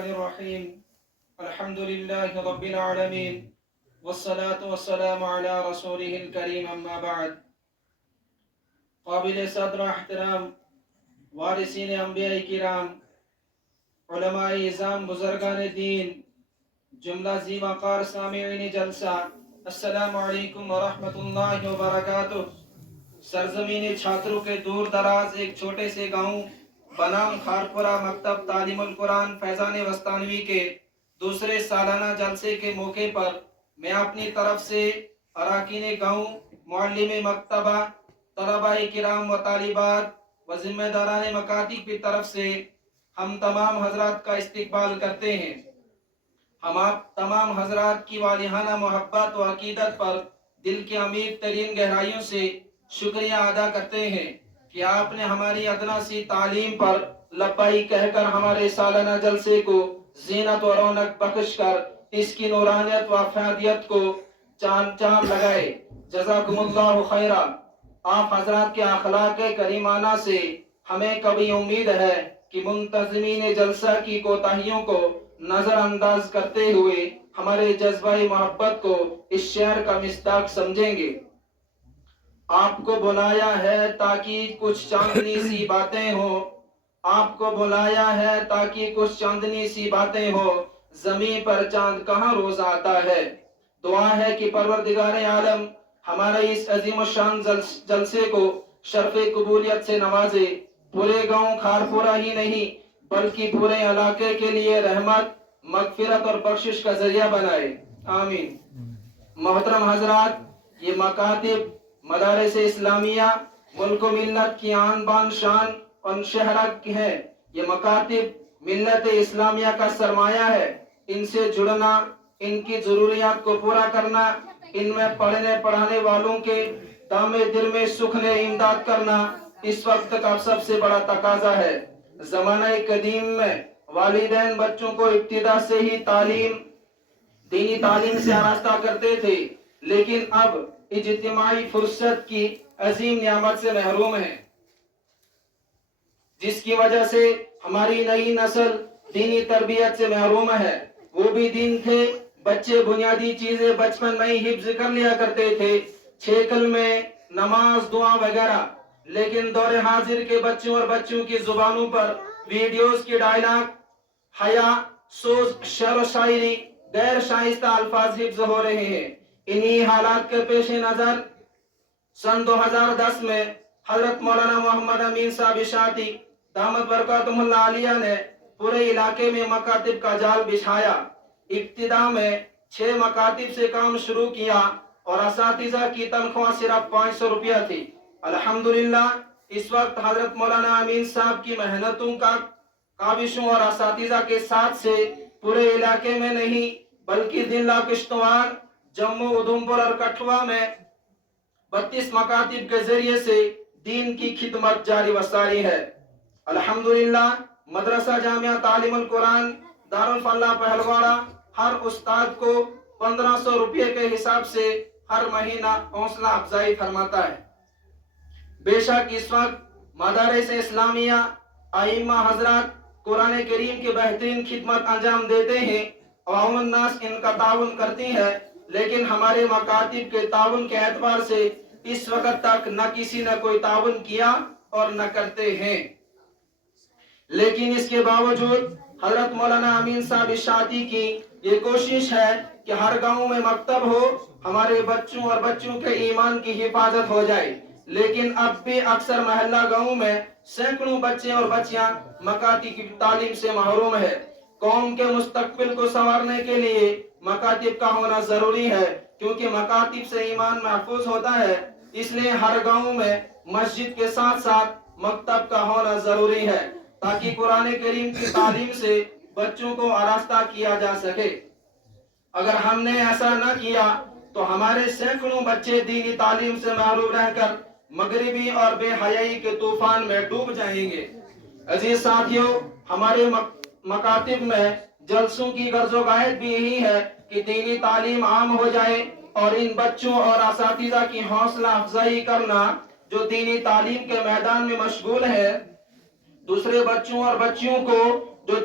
الرحمن الرحيم الحمد لله رب العالمين والصلاة والسلام على رسوله الكريم اما بعد قابل صدر احترام وارثین انبیاء کرام علماء اعظام بزرگان دین جملہ ذی وقار سامعین جلسہ السلام علیکم ورحمۃ اللہ وبرکاتہ۔ سرزمین چھاتروں کے دور دراز ایک چھوٹے سے گاؤں بنام خارپورہ مکتب تعلیم القرآن فیضان وسطانوی کے دوسرے سالانہ جلسے کے موقع پر میں اپنی طرف سے اراکین گاؤں، معلم مکتبہ، طلباء کرام و طالبات و ذمہ داران مکاتب کی طرف سے ہم تمام حضرات کا استقبال کرتے ہیں۔ ہم آپ تمام حضرات کی والہانہ محبت و عقیدت پر دل کے عمیق ترین گہرائیوں سے شکریہ ادا کرتے ہیں کہ آپ نے ہماری ادنا سی تعلیم پر لبیک کہہ کر ہمارے سالانہ جلسے کو زینت و رونق بخش کر اس کی نورانیت و افادیت کو چاند لگائے۔ جزاکم اللہ خیرہ۔ آپ حضرات کے اخلاق کریمانہ سے ہمیں کبھی امید ہے کہ منتظمین جلسہ کی کوتاہیوں کو نظر انداز کرتے ہوئے ہمارے جذبہ محبت کو اس شعر کا مصداق سمجھیں گے۔ آپ کو بلایا ہے تاکہ کچھ چاندنی سی باتیں ہوں، آپ کو بلایا ہے تاکہ کچھ چاندنی سی باتیں ہوں، زمین پر چاند کہاں روز آتا ہے۔ دعا ہے کہ پروردگار عالم ہمارے اس عظیم الشان جلسے کو شرف قبولیت سے نوازے، پورے گاؤں خارپورہ ہی نہیں بلکہ پورے علاقے کے لیے رحمت، مغفرت اور بخشش کا ذریعہ بنائے، آمین۔ محترم حضرات، یہ مکاتب مدارس اسلامیہ ملک و ملت کی آن بان شان اور شہرت ہے۔ یہ مکاتب ملت اسلامیہ کا سرمایہ ہے۔ ان سے جڑنا، ان کی ضروریات کو پورا کرنا، ان میں پڑھنے پڑھانے والوں کے دام دل میں سکھن امداد کرنا اس وقت کا سب سے بڑا تقاضا ہے۔ زمانہ قدیم میں والدین بچوں کو ابتدا سے ہی دینی تعلیم سے آراستہ کرتے تھے، لیکن اب اجتماعی فرصت کی عظیم نعمت سے محروم ہیں، جس کی وجہ سے ہماری نئی نسل دینی تربیت سے محروم ہے۔ وہ بھی دن تھے، بچے بنیادی چیزیں بچپن میں ہی حفظ کر لیا کرتے تھے، 6 کلمے، نماز، دعا وغیرہ، لیکن دور حاضر کے بچوں اور بچوں کی زبانوں پر ویڈیوز کی ڈائلاگ، حیا سوز شعر و شاعری، غیر شائستہ الفاظ حفظ ہو رہے ہیں۔ انہی حالات کے پیش نظر سن 2010 میں حضرت مولانا محمد امین صاحب اشاعتی دامت برکاتہم اللہ علیہ نے پورے علاقے میں مکاتب کا جال بچھایا۔ ابتدا میں 6 مکاتب سے کام شروع کیا اور اساتذہ کی تنخواہ صرف 500 روپیہ تھی۔ الحمدللہ اس وقت حضرت مولانا امین صاحب کی محنتوں کا کاوشوں اور اساتذہ کے ساتھ سے پورے علاقے میں نہیں بلکہ ضلع کشتواڑ، جموں، ادھمپور اور کٹھوعہ میں 32 مکاتب کے ذریعے سے دین کی خدمت جاری و ساری ہے۔ الحمدللہ مدرسہ جامعہ تعلیم القرآن دارالفلاح پہلواڑہ ہر استاد کو 1500 روپے کے حساب سے ہر مہینہ حوصلہ افزائی فرماتا ہے۔ بے شک اس وقت مدارس اسلامیہ ائمہ حضرات قرآن کریم کی بہترین خدمت انجام دیتے ہیں، عوام الناس ان کا تعاون کرتی ہے، لیکن ہمارے مکاتب کے تعاون کے اعتبار سے اس وقت تک نہ کسی نے کوئی تعاون کیا اور نہ کرتے ہیں۔ لیکن اس کے باوجود حضرت مولانا امین صاحب اشاعتی کی یہ کوشش ہے کہ ہر گاؤں میں مکتب ہو، ہمارے بچوں اور بچوں کے ایمان کی حفاظت ہو جائے، لیکن اب بھی اکثر محلہ گاؤں میں سینکڑوں بچے اور بچیاں مکاتب کی تعلیم سے محروم ہے۔ قوم کے مستقبل کو سنوارنے کے لیے مکاتب کا ہونا ضروری ہے، کیونکہ مکاتب سے ایمان محفوظ ہوتا ہے، اس لیے ہر گاؤں میں مسجد کے ساتھ ساتھ مکتب کا ہونا ضروری ہے تاکہ قرآن کریم کی تعلیم سے بچوں کو آراستہ کیا جا سکے۔ اگر ہم نے ایسا نہ کیا تو ہمارے سینکڑوں بچے دینی تعلیم سے محروم رہ کر مغربی اور بے حیائی کے طوفان میں ڈوب جائیں گے۔ عزیز ساتھیوں، ہمارے مکاتب میں جلسوں کی غرض و غایت بھی یہی ہے کہ دینی تعلیم عام ہو جائے اور ان بچوں اور اساتذہ کی حوصلہ افزائی کرنا جو دینی تعلیم کے میدان میں مشغول ہے، دوسرے بچوں اور بچیوں کو جو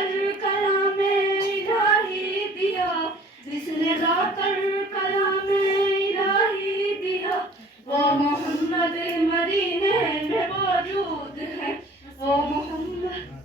کر کلام الہی دیا، جس نے لا کر کلام الہی دیا، وہ محمد مدینے میں موجود ہے، وہ محمد